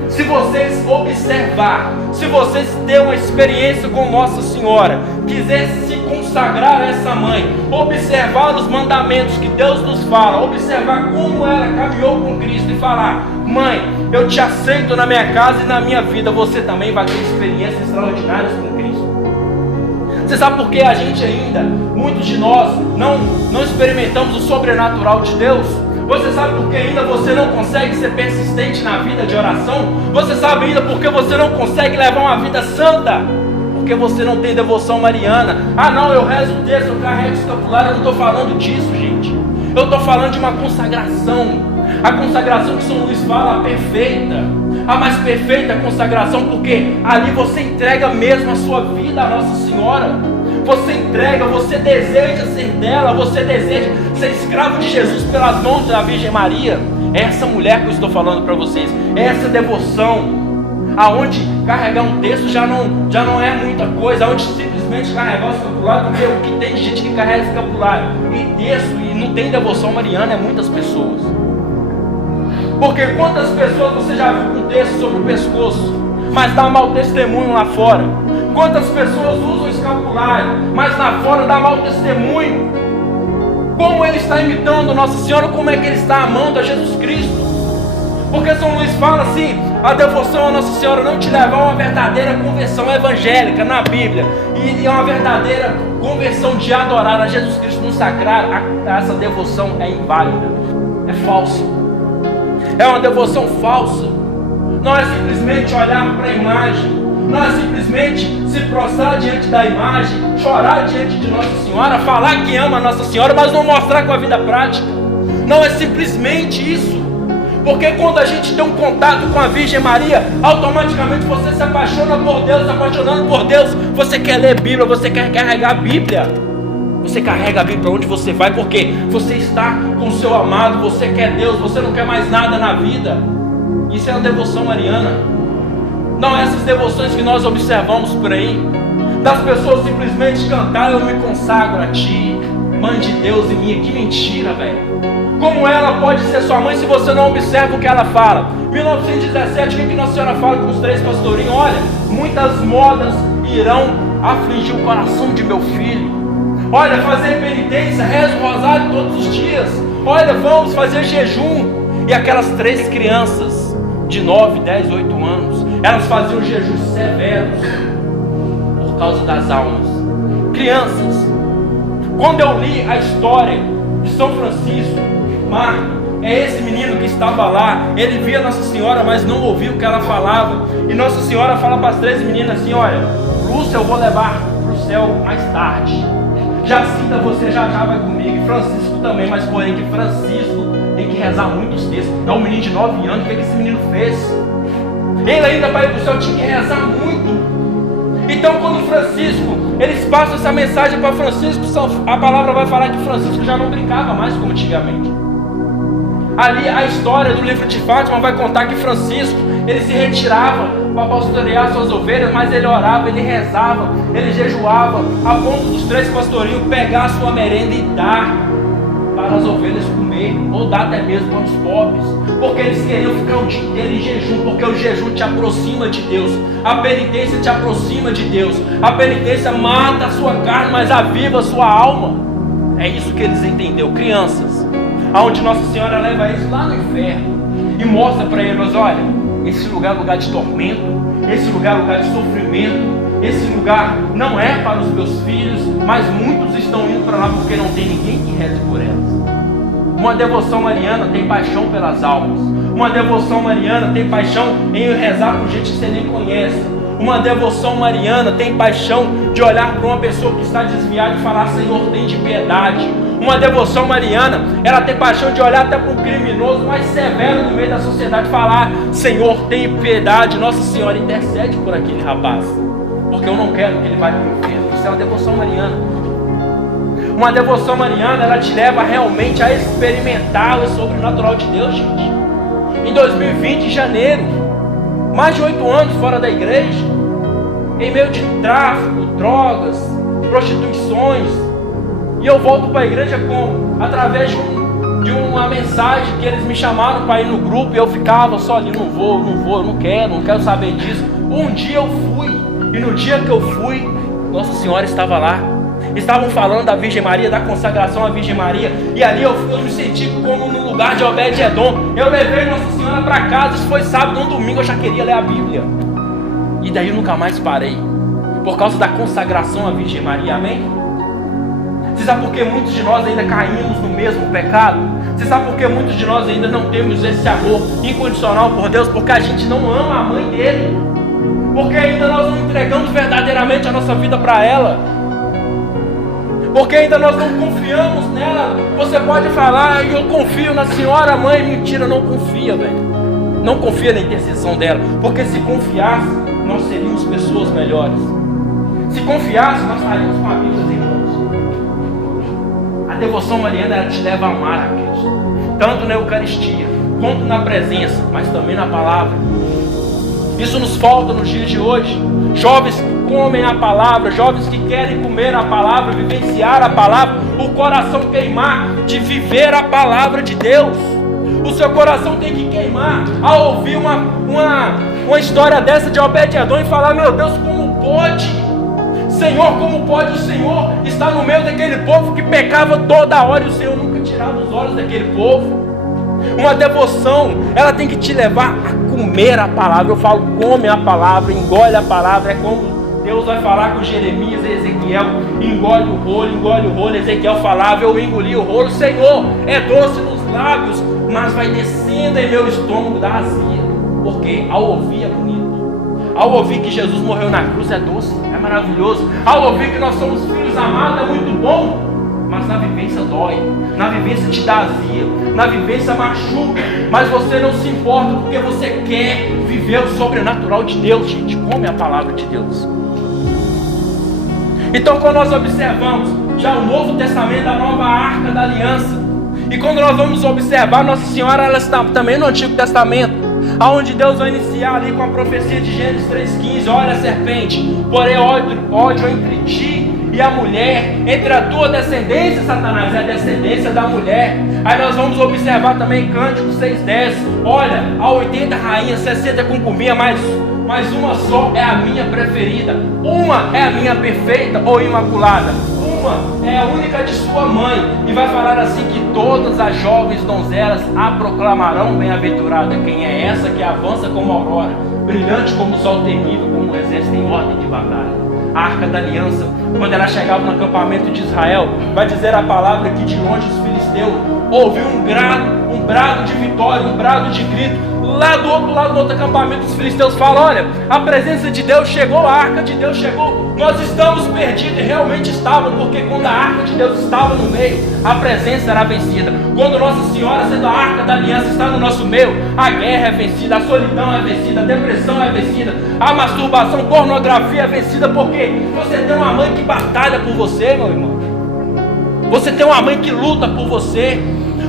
Se vocês observar, se vocês terem uma experiência com Nossa Senhora, quiser se consagrar a essa mãe, observar os mandamentos que Deus nos fala, observar como ela caminhou com Cristo e falar: mãe, eu te aceito na minha casa e na minha vida, você também vai ter experiências extraordinárias com Cristo. Você sabe por que a gente ainda, muitos de nós, não experimentamos o sobrenatural de Deus? Você sabe por que ainda você não consegue ser persistente na vida de oração? Você sabe ainda por que você não consegue levar uma vida santa? Porque você não tem devoção mariana. Ah não, eu rezo o texto, eu carrego o escapulário. Eu não estou falando disso, gente. Eu estou falando de uma consagração. A consagração que São Luís fala, a perfeita. A mais perfeita consagração, porque ali você entrega mesmo a sua vida à Nossa Senhora. Você entrega, você deseja ser dela, você deseja ser escravo de Jesus pelas mãos da Virgem Maria. É essa mulher que eu estou falando para vocês. É essa devoção, aonde carregar um texto já não é muita coisa, aonde simplesmente carregar o escapulário, porque o que tem de gente que carrega escapulário e texto e não tem devoção mariana é muitas pessoas. Porque quantas pessoas você já viu com texto sobre o pescoço, mas dá mau testemunho lá fora? Quantas pessoas usam escapulário, mas lá fora dá mau testemunho? Como ele está imitando Nossa Senhora, como é que ele está amando a Jesus Cristo? Porque São Luís fala assim: a devoção a Nossa Senhora não te leva a uma verdadeira conversão evangélica na Bíblia, e a uma verdadeira conversão de adorar a Jesus Cristo no sacrário. Essa devoção é inválida, é falsa, é uma devoção falsa. não é simplesmente olhar para a imagem, não é simplesmente se prostrar diante da imagem, chorar diante de Nossa Senhora, falar que ama Nossa Senhora, mas não mostrar com a vida prática. Não é simplesmente isso. Porque quando a gente tem um contato com a Virgem Maria, automaticamente você se apaixona por Deus. Apaixonando por Deus, você quer ler Bíblia, você quer carregar a Bíblia. Você carrega a Bíblia para onde você vai, porque você está com o seu amado, você quer Deus, você não quer mais nada na vida. Isso é a devoção mariana. Não é essas devoções que nós observamos por aí, das pessoas simplesmente cantar: eu me consagro a ti, mãe de Deus em mim. Que mentira, velho. Como ela pode ser sua mãe se você não observa o que ela fala? 1917, o que Nossa Senhora fala com os 3 pastorinhos? Olha, muitas modas irão afligir o coração de meu filho. Olha, fazer penitência, reza o rosário todos os dias. Olha, vamos fazer jejum. E aquelas 3 crianças de 9, 10, 8 anos, elas faziam jejuns severos por causa das almas. Crianças. Quando eu li a história de São Francisco Marco, é esse menino que estava lá, ele via Nossa Senhora, mas não ouvia o que ela falava. E Nossa Senhora fala para as 3 meninas assim: olha, Lúcia eu vou levar para o céu mais tarde, Jacinta você já vai comigo, e Francisco também, mas porém que Francisco tem que rezar muitos textos. É um menino de 9 anos, o que esse menino fez? Ele ainda para ir para o céu tinha que rezar muito. Então quando Francisco, eles passam essa mensagem para Francisco, a palavra vai falar que Francisco já não brincava mais como antigamente. Ali a história do livro de Fátima vai contar que Francisco, ele se retirava para pastorear suas ovelhas, mas ele orava, ele rezava, ele jejuava, a ponto dos 3 pastorinhos pegar a sua merenda e dar para as ovelhas comer, ou dar até mesmo para os pobres, porque eles queriam ficar o dia inteiro em jejum, porque o jejum te aproxima de Deus, a penitência te aproxima de Deus, a penitência mata a sua carne, mas aviva a sua alma. É isso que eles entenderam, crianças, aonde Nossa Senhora leva eles lá no inferno e mostra para eles: olha, esse lugar é lugar de tormento, esse lugar é lugar de sofrimento, esse lugar não é para os meus filhos, mas muitos estão indo para lá porque não tem ninguém que reze por elas. Uma devoção mariana tem paixão pelas almas. Uma devoção mariana tem paixão em rezar com gente que você nem conhece. Uma devoção mariana tem paixão de olhar para uma pessoa que está desviada e falar: Senhor, tem de piedade. Uma devoção mariana, ela tem paixão de olhar até para um criminoso mais severo no meio da sociedade e falar: Senhor, tem piedade. Nossa Senhora, intercede por aquele rapaz, porque eu não quero que ele vá para o inferno. Isso é uma devoção mariana. Uma devoção mariana, ela te leva realmente a experimentar o sobrenatural de Deus, gente. Em 2020, em janeiro, mais de 8 anos fora da igreja, em meio de tráfico, drogas, prostituições, e eu volto para a igreja como? Através de uma mensagem que eles me chamaram para ir no grupo, e eu ficava só ali: não vou, não quero saber disso. Um dia eu fui, e no dia que eu fui, Nossa Senhora estava lá. Estavam falando da Virgem Maria, da consagração à Virgem Maria, e ali eu me senti como no lugar de Obed-Edom. Eu levei Nossa Senhora para casa, isso foi sábado, um domingo eu já queria ler a Bíblia, e daí eu nunca mais parei, por causa da consagração à Virgem Maria, amém? Você sabe por que muitos de nós ainda caímos no mesmo pecado? Você sabe por que muitos de nós ainda não temos esse amor incondicional por Deus? Porque a gente não ama a mãe dele, porque ainda nós não entregamos verdadeiramente a nossa vida para ela, porque ainda nós não confiamos nela. Você pode falar: eu confio na Senhora Mãe. Mentira, não confia, velho. Não confia na intercessão dela, porque se confiasse, nós seríamos pessoas melhores. Se confiasse, nós estaríamos com a Bíblia em mãos. A devoção mariana, ela te leva a amar a Cristo, tanto na Eucaristia, quanto na presença, mas também na palavra. Isso nos falta nos dias de hoje. Jovens que comem a palavra, jovens que querem comer a palavra, vivenciar a palavra, o coração queimar de viver a palavra de Deus. O seu coração tem que queimar ao ouvir uma história dessa de Obed-Edom e falar: meu Deus, como pode? Senhor, como pode o Senhor estar no meio daquele povo que pecava toda hora, e o Senhor nunca tirava os olhos daquele povo? Uma devoção, ela tem que te levar a comer a palavra. Eu falo: come a palavra, engole a palavra. É como Deus vai falar com Jeremias e Ezequiel: engole o rolo. Ezequiel falava: eu engoli o rolo. Senhor, é doce nos lábios, mas vai descendo em meu estômago da azia. Porque ao ouvir é bonito. Ao ouvir que Jesus morreu na cruz é doce, é maravilhoso. Ao ouvir que nós somos filhos amados é muito bom. Mas na vivência dói, na vivência te dá azia, na vivência machuca. Mas você não se importa porque você quer viver o sobrenatural de Deus, gente. Como é a palavra de Deus. Então quando nós observamos já o Novo Testamento, a nova Arca da Aliança, e quando nós vamos observar Nossa Senhora, ela está também no Antigo Testamento, aonde Deus vai iniciar ali com a profecia de Gênesis 3,15. Olha, serpente, porém ódio entre ti e a mulher, entre a tua descendência, Satanás, é a descendência da mulher. Aí nós vamos observar também Cântico 6,10. Olha, há 80 rainhas, 60 concubinas, mas uma só é a minha preferida. Uma é a minha perfeita ou imaculada. Uma é a única de sua mãe. E vai falar assim que todas as jovens donzelas a proclamarão bem-aventurada. Quem é essa que avança como a aurora, brilhante como o sol temível, como um exército em ordem de batalha? A Arca da Aliança, quando ela chegava no acampamento de Israel, vai dizer a palavra que de longe os filisteus ouviu um brado de vitória, um brado de grito. Lá do outro acampamento, os filisteus falam: olha, a presença de Deus chegou, a Arca de Deus chegou, nós estamos perdidos. E realmente estavam, porque quando a Arca de Deus estava no meio, a presença era vencida. Quando Nossa Senhora, sendo a Arca da Aliança, está no nosso meio, a guerra é vencida, a solidão é vencida, a depressão é vencida, a masturbação, pornografia é vencida. Porque você tem uma mãe que batalha por você, meu irmão. Você tem uma mãe que luta por você.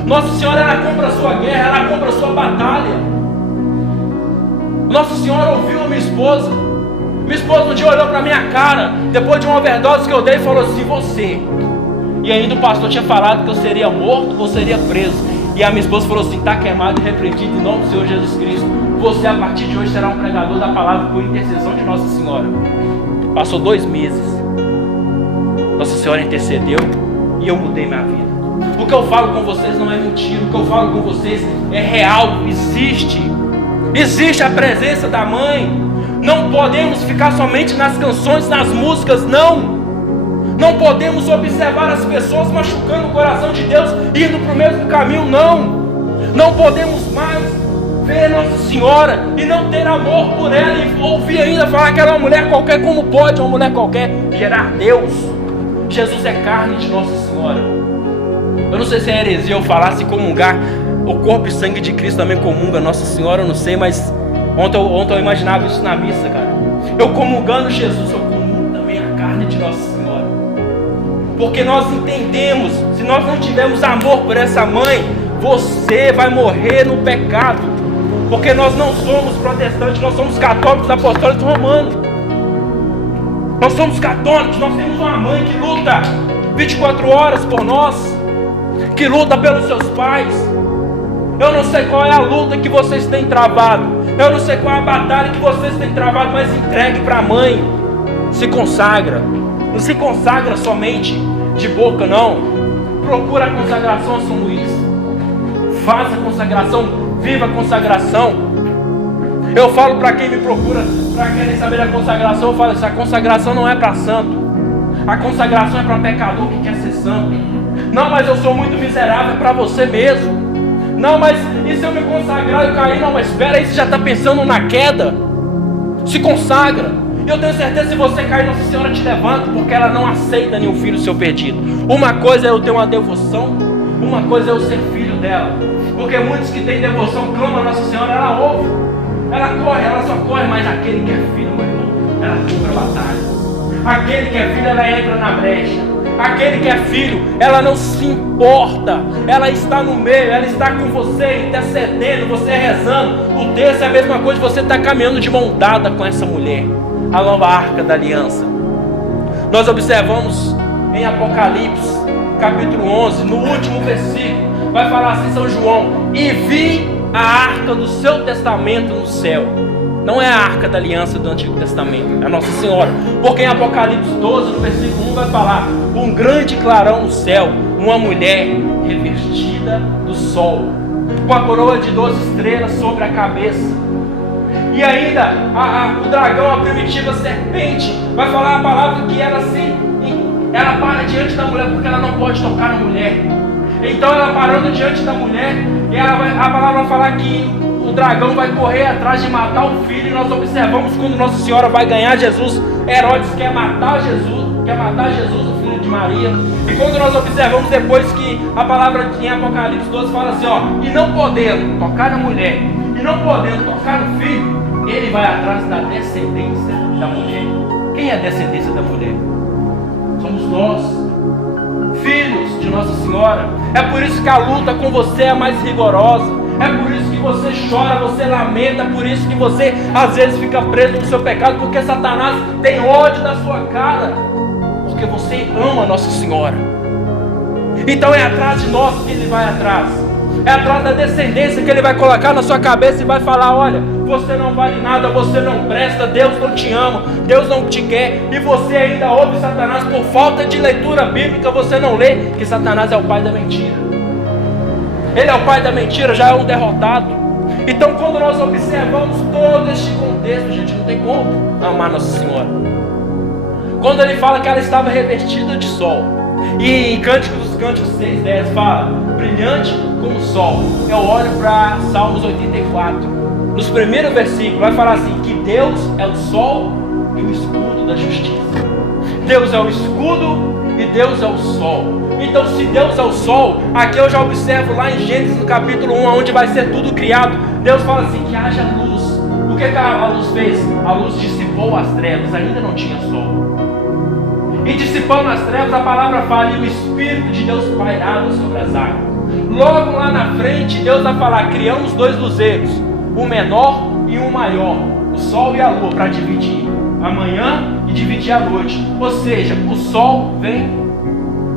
Nossa Senhora, ela compra a sua guerra, ela compra a sua batalha. Nossa Senhora ouviu a minha esposa. Minha esposa um dia olhou para minha cara, depois de uma overdose que eu dei, e falou assim: você. E ainda o pastor tinha falado que eu seria morto ou seria preso. E a minha esposa falou assim: está queimado e repreendido em nome do Senhor Jesus Cristo. Você a partir de hoje será um pregador da palavra por intercessão de Nossa Senhora. Passou 2 meses. Nossa Senhora intercedeu e eu mudei minha vida. O que eu falo com vocês não é mentira. O que eu falo com vocês é real. Existe a presença da mãe. Não podemos ficar somente nas canções, nas músicas, não. Não podemos observar as pessoas machucando o coração de Deus, indo para o mesmo caminho, não. Não podemos mais ver Nossa Senhora e não ter amor por ela, e ouvir ainda falar que ela é uma mulher qualquer. Como pode uma mulher qualquer gerar Deus? Jesus é carne de Nossa Senhora. Eu não sei se é heresia eu falar, se comungar o corpo e sangue de Cristo também comunga Nossa Senhora, eu não sei, mas ontem eu imaginava isso na missa, cara. Eu comungando Jesus, eu comungo também a carne de Nossa Senhora. Porque nós entendemos, se nós não tivermos amor por essa mãe, você vai morrer no pecado. Porque nós não somos protestantes, nós somos católicos, apostólicos, romanos. Nós somos católicos, nós temos uma mãe que luta 24 horas por nós, que luta pelos seus pais. Eu não sei qual é a luta que vocês têm travado, eu não sei qual é a batalha que vocês têm travado, mas entregue para a mãe. Se consagra. Não se consagra somente de boca, não. Procura a consagração a São Luís. Faça a consagração, viva a consagração. Eu falo para quem me procura, para querer saber da consagração, eu falo assim: a consagração não é para santo. A consagração é para pecador que quer ser santo. Não, mas eu sou muito miserável, é para você mesmo. Não, mas e se eu me consagrar e eu cair? Não, mas espera aí, você já está pensando na queda. Se consagra. E eu tenho certeza que se você cair, Nossa Senhora te levanta, porque ela não aceita nenhum filho seu perdido. Uma coisa é eu ter uma devoção, uma coisa é eu ser filho dela. Porque muitos que têm devoção clamam a Nossa Senhora, ela ouve, ela corre, ela só corre, mas aquele que é filho, meu irmão, ela cumpre a batalha. Aquele que é filho, ela entra na brecha. Aquele que é filho, ela não se importa, ela está no meio, ela está com você, intercedendo, você rezando. O texto é a mesma coisa, você está caminhando de mão dada com essa mulher, a nova Arca da Aliança. Nós observamos em Apocalipse, capítulo 11, no último versículo, vai falar assim São João: e vi a Arca do seu testamento no céu. Não é a Arca da Aliança do Antigo Testamento, é a Nossa Senhora. Porque em Apocalipse 12, no versículo 1, vai falar: um grande clarão no céu, uma mulher revestida do sol, com a coroa de 12 estrelas sobre a cabeça. E ainda o dragão, a primitiva serpente, vai falar a palavra que ela para diante da mulher, porque ela não pode tocar na mulher. Então ela parando diante da mulher, e a palavra vai falar que o dragão vai correr atrás de matar o filho, e nós observamos quando Nossa Senhora vai ganhar Jesus, Herodes quer matar Jesus, o filho de Maria. E quando nós observamos depois que a palavra em Apocalipse 12 fala assim, ó, e não podendo tocar na mulher, e não podendo tocar no filho, ele vai atrás da descendência da mulher. Quem é a descendência da mulher? Somos nós, filhos de Nossa Senhora. É por isso que a luta com você é mais rigorosa. É por isso que você chora, você lamenta. É por isso que você às vezes fica preso no seu pecado, porque Satanás tem ódio da sua cara, porque você ama Nossa Senhora. Então é atrás de nós que ele vai atrás. É atrás da descendência que ele vai colocar na sua cabeça e vai falar, olha, você não vale nada, você não presta, Deus não te ama, Deus não te quer. E você ainda ouve Satanás por falta de leitura bíblica. Você não lê que Satanás é o pai da mentira. Ele é o pai da mentira, já é um derrotado. Então quando nós observamos todo este contexto, a gente não tem como amar Nossa Senhora. Quando ele fala que ela estava revestida de sol, e em Cânticos dos Cânticos 6:10 fala, brilhante como o sol. Eu olho para Salmos 84, nos primeiros versículos vai falar assim, que Deus é o sol e o escudo da justiça. Deus é o escudo e Deus é o sol. Então se Deus é o sol, aqui eu já observo lá em Gênesis no capítulo 1, onde vai ser tudo criado, Deus fala assim, que haja luz. O que a luz fez? A luz dissipou as trevas, ainda não tinha sol. E dissipando as trevas, a palavra fala, e o Espírito de Deus pairava sobre as águas. Logo lá na frente, Deus vai falar, criamos 2 luzeiros, o menor e o maior, o sol e a lua, para dividir a manhã e dividir a noite. Ou seja, o sol vem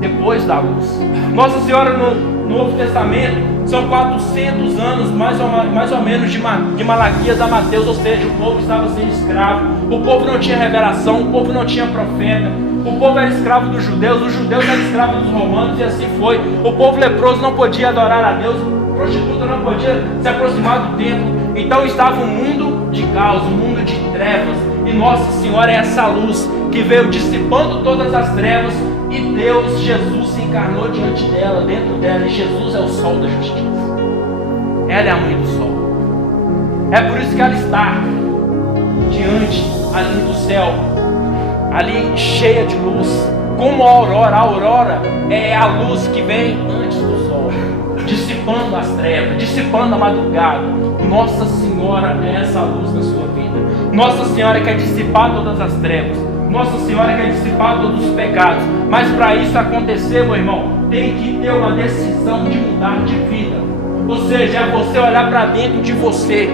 depois da luz. Nossa Senhora no Novo Testamento são 400 anos mais ou menos de Malaquias a Mateus. Ou seja, o povo estava sendo escravo, o povo não tinha revelação, o povo não tinha profeta, o povo era escravo dos judeus, os judeus eram escravos dos romanos, e assim foi. O povo leproso não podia adorar a Deus, prostituta não podia se aproximar do templo. Então estava um mundo de caos, um mundo de trevas, e Nossa Senhora é essa luz que veio dissipando todas as trevas, e Deus, Jesus, se encarnou diante dela, dentro dela, e Jesus é o sol da justiça. Ela é a mãe do sol. É por isso que ela está diante ali do céu, ali cheia de luz, como a aurora. A aurora é a luz que vem antes do sol, dissipando as trevas, dissipando a madrugada. Nossa Senhora é essa luz na sua vida. Nossa Senhora quer dissipar todas as trevas. Nossa Senhora quer dissipar todos os pecados. Mas para isso acontecer, meu irmão, tem que ter uma decisão de mudar de vida. Ou seja, é você olhar para dentro de você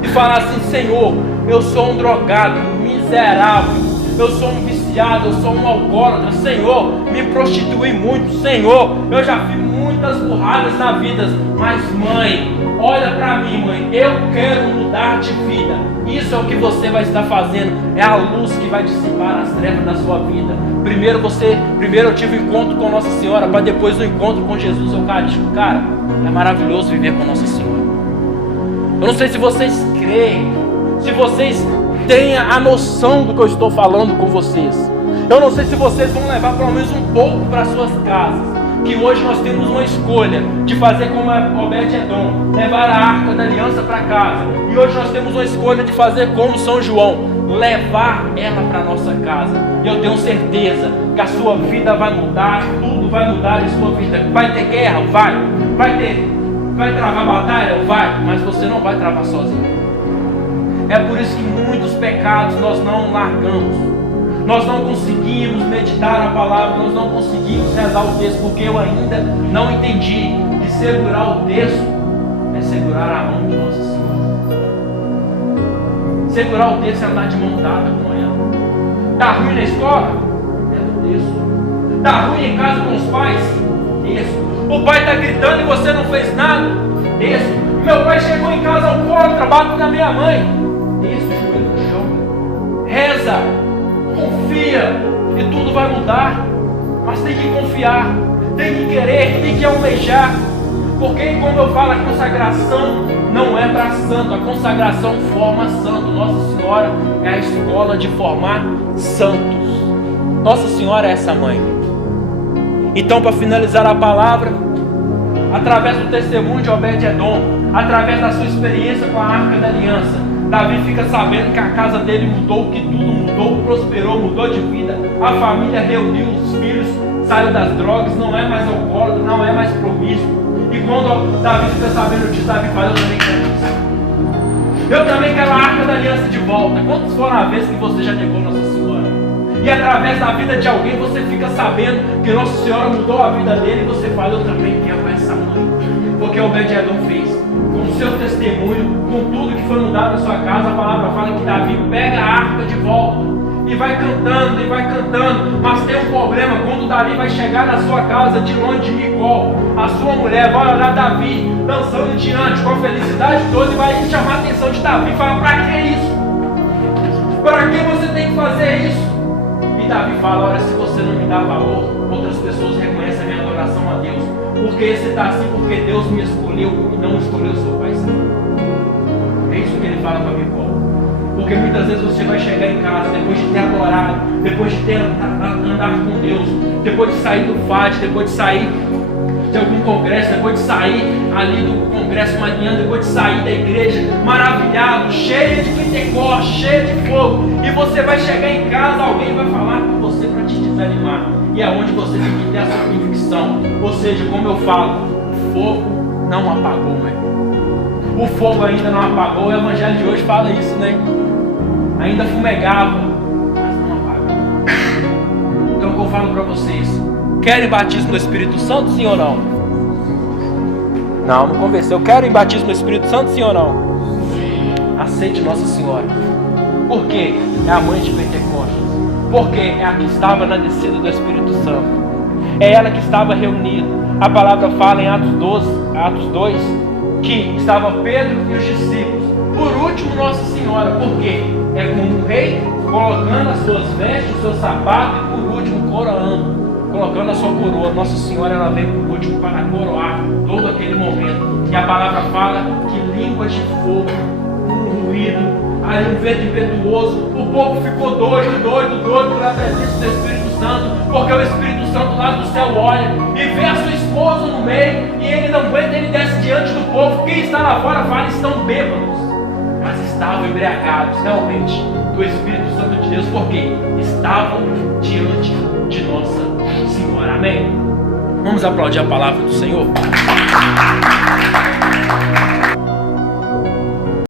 e falar assim, Senhor, eu sou um drogado, miserável, eu sou um viciado, eu sou um alcoólatra, Senhor, me prostituí muito, Senhor, eu já fiz muitas burradas na vida, mas mãe, olha para mim, mãe, eu quero mudar de vida. Isso é o que você vai estar fazendo, é a luz que vai dissipar as trevas da sua vida. Primeiro eu tive um encontro com Nossa Senhora, para depois o encontro com Jesus Eucarístico. Cara, é maravilhoso viver com Nossa Senhora. Eu não sei se vocês creem, se vocês têm a noção do que eu estou falando com vocês. Eu não sei se vocês vão levar pelo menos um pouco para suas casas. Que hoje nós temos uma escolha de fazer como Obed-Edom, levar a Arca da Aliança para casa. E hoje nós temos uma escolha de fazer como São João, levar ela para nossa casa. E eu tenho certeza que a sua vida vai mudar, tudo vai mudar em sua vida. Vai ter guerra? Vai travar batalha? Vai, mas você não vai travar sozinho. É por isso que muitos pecados nós não largamos. Nós não conseguimos meditar a palavra, nós não conseguimos rezar o texto, porque eu ainda não entendi que segurar o texto é segurar a mão de Nossa Senhora. Segurar o texto é andar de mão dada com ela. Está ruim na escola? É do texto. Está ruim em casa com os pais? Texto. O pai está gritando e você não fez nada? Texto. Meu pai chegou em casa alcoólatra, bate na minha mãe? Texto, joelho no chão. Reza. Confia e tudo vai mudar, mas tem que confiar, tem que querer, tem que almejar, porque como eu falo, a consagração não é para santo, a consagração forma santo. Nossa Senhora é a escola de formar santos. Nossa Senhora é essa mãe. Então, para finalizar a palavra, através do testemunho de Obed-Edom, através da sua experiência com a Arca da Aliança, Davi fica sabendo que a casa dele mudou, que tudo mudou, prosperou, mudou de vida. A família reuniu os filhos, saiu das drogas, não é mais alcoólatra, não é mais promíscuo. E quando Davi fica sabendo disso, Davi fala: eu também quero isso. Eu também quero a Arca da Aliança de volta. Quantos foram a vez que você já negou Nossa Senhora? E através da vida de alguém você fica sabendo que Nossa Senhora mudou a vida dele, e você fala: eu também quero essa mãe. Porque Obed-Edom fez. Com o seu testemunho, com tudo que foi mudado na sua casa, a palavra fala que Davi pega a arca de volta e vai cantando, mas tem um problema. Quando Davi vai chegar na sua casa, de longe de Micol, a sua mulher vai olhar Davi dançando diante, com a felicidade toda, e vai chamar a atenção de Davi e fala: para que isso? Para que você tem que fazer isso? E Davi fala: olha, se você não me dá valor, outras pessoas reconhecem a minha adoração a Deus. Porque você está assim porque Deus me escolheu e não escolheu seu pai. É isso que ele fala para Micol. Porque muitas vezes você vai chegar em casa, depois de ter adorado, depois de ter andado com Deus, depois de sair do FAT, depois de sair de algum congresso, depois de sair ali do congresso manhã, depois de sair da igreja, maravilhado, cheio de Pentecoste, cheio de fogo, e você vai chegar em casa, alguém vai falar com você para te desanimar, e é onde você tem que ter a sua convicção. Ou seja, como eu falo, o fogo não apagou, né? O fogo ainda não apagou. O evangelho de hoje fala isso, né? Ainda fumegava, mas não apagou. Então o que eu falo para vocês: querem batismo no Espírito Santo, sim ou não? Não convenceu. Querem batismo no Espírito Santo, sim ou não? Aceite Nossa Senhora. Por quê? É a mãe de Pentecostes. Porque é a que estava na descida do Espírito Santo. É ela que estava reunida. A palavra fala em Atos 2, que estava Pedro e os discípulos. Por último, Nossa Senhora. Por quê? É como o rei colocando as suas vestes, o seu sapato, e por último coroando, colocando a sua coroa. Nossa Senhora, ela veio por último para coroar todo aquele momento. E a palavra fala que línguas de fogo, um ruído, aí um vento impetuoso, o povo ficou doido pela presença do Espírito Santo, porque o Espírito Santo lá do céu olha e vê a sua esposa no meio, e ele não aguenta, ele desce diante do povo. Quem está lá fora fala: estão bêbados, mas estavam embriagados realmente do Espírito Santo de Deus, porque estavam diante de Nossa Senhora. Amém? Vamos aplaudir a palavra do Senhor.